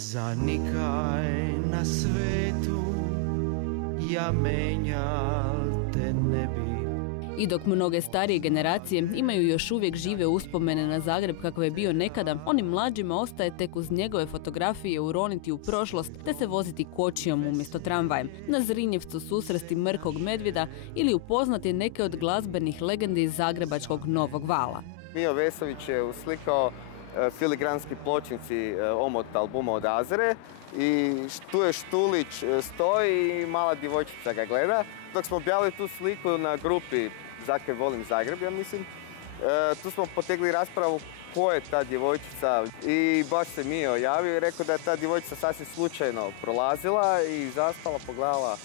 Zanikaj na svetu, ja menjal te ne bi. I dok mnoge starije generacije imaju još uvijek žive uspomene na Zagreb kako je bio nekada, onim mlađima ostaje tek uz njegove fotografije uroniti u prošlost te se voziti kočijom umjesto tramvajem, na Zrinjevcu susresti mrkog medvjeda ili upoznati neke od glazbenih legendi iz zagrebačkog Novog Vala. Mijo Vesović je uslikao filigranski pločnici omot albuma od Azere i tu je Štulić stoji i mala djevojčica ga gleda. Dok smo objavili tu sliku na grupi Zagreb volim Zagreb, ja mislim, tu smo potegli raspravu ko je ta djevojčica i baš se Mijo javio i rekao da je ta djevojčica sasvim slučajno prolazila i zastala, pogledala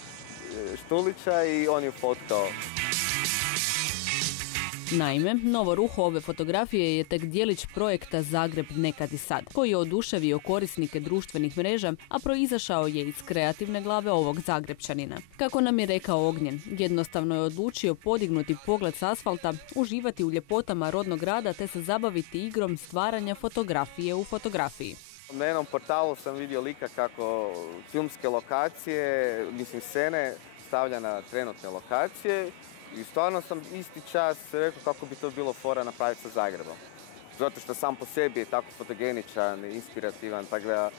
Štulića i on ju fotkao. Naime, novo ruho ove fotografije je tek djelić projekta Zagreb nekad i sad, koji je oduševio korisnike društvenih mreža, a proizašao je iz kreativne glave ovog Zagrepčanina. Kako nam je rekao Ognjen, jednostavno je odlučio podignuti pogled s asfalta, uživati u ljepotama rodnog grada te se zabaviti igrom stvaranja fotografije u fotografiji. Na jednom portalu sam vidio lika kako filmske lokacije, scene stavlja na trenutne lokacije. I stvarno sam isti čas rekao kako bi to bilo fora napraviti sa Zagrebom. Zato što sam po sebi je tako fotogeničan, inspirativan, tako da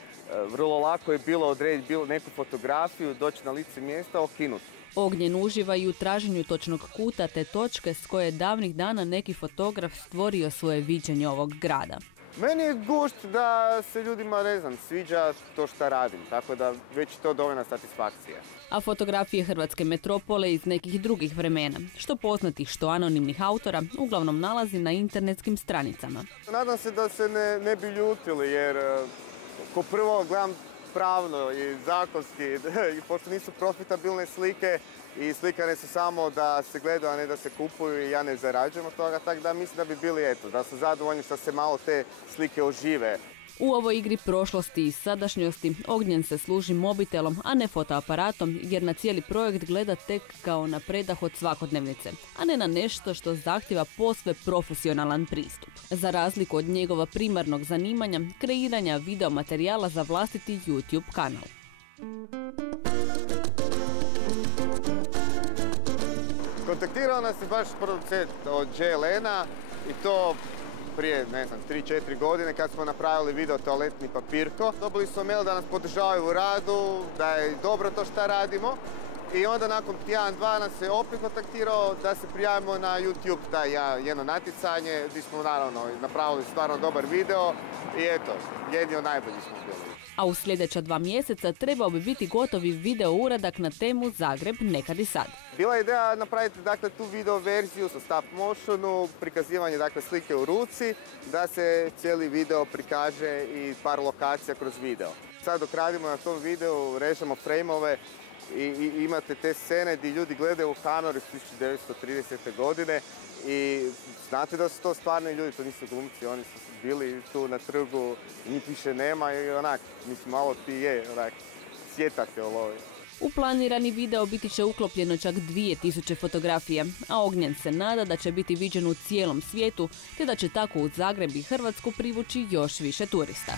vrlo lako je bilo odrediti neku fotografiju, doći na lice mjesta, okinuti. Ognjen uživa i u traženju točnog kuta te točke s koje je davnih dana neki fotograf stvorio svoje viđenje ovog grada. Meni je gušt da se ljudima, sviđa to što radim, tako da već to dovoljna satisfakcija. A fotografije hrvatske metropole iz nekih drugih vremena, što poznatih, što anonimnih autora, uglavnom nalazi na internetskim stranicama. Nadam se da se ne bi ljutili, jer ko prvo gledam pravno i zakonski, i pošto nisu profitabilne slike i slikane su samo da se gledaju, a ne da se kupuju i ja ne zarađujem od toga, tako da mislim da bi bili da su zadovoljni što se malo te slike ožive. U ovoj igri prošlosti i sadašnjosti Ognjen se služi mobitelom, a ne fotoaparatom, jer na cijeli projekt gleda tek kao na predah od svakodnevnice, a ne na nešto što zahtjeva posve profesionalan pristup. Za razliku od njegova primarnog zanimanja, kreiranja videomaterijala za vlastiti YouTube kanal. Kontaktirao nas je baš producent od JLN-a i to prije, 3-4 godine kad smo napravili video Toaletni papirko. Dobili smo mail da nas podržavaju u radu, da je dobro to što radimo. I onda nakon tjedan, dva nas je opet kontaktirao da se prijavimo na YouTube, jedno natjecanje, gdje smo naravno napravili stvarno dobar video i eto, jedni od najboljih smo bili. A u sljedeća 2 mjeseca trebao bi biti gotovi video uradak na temu Zagreb nekad i sad. Bila je ideja napraviti tu video verziju sa stop motionu, prikazivanje slike u ruci, da se cijeli video prikaže i par lokacija kroz video. Sad dok radimo na tom videu, režemo frame-ove i imate te scene gdje ljudi gledaju u kameru iz 1930. godine i znate da su to stvarni ljudi, to nisu glumci, oni su bili tu na trgu, njih više nema i malo ti je, sjetak je olovi. U planirani video biti će uklopljeno čak 2000 fotografija, a Ognjen se nada da će biti viđen u cijelom svijetu, te da će tako u Zagreb i Hrvatsku privući još više turista.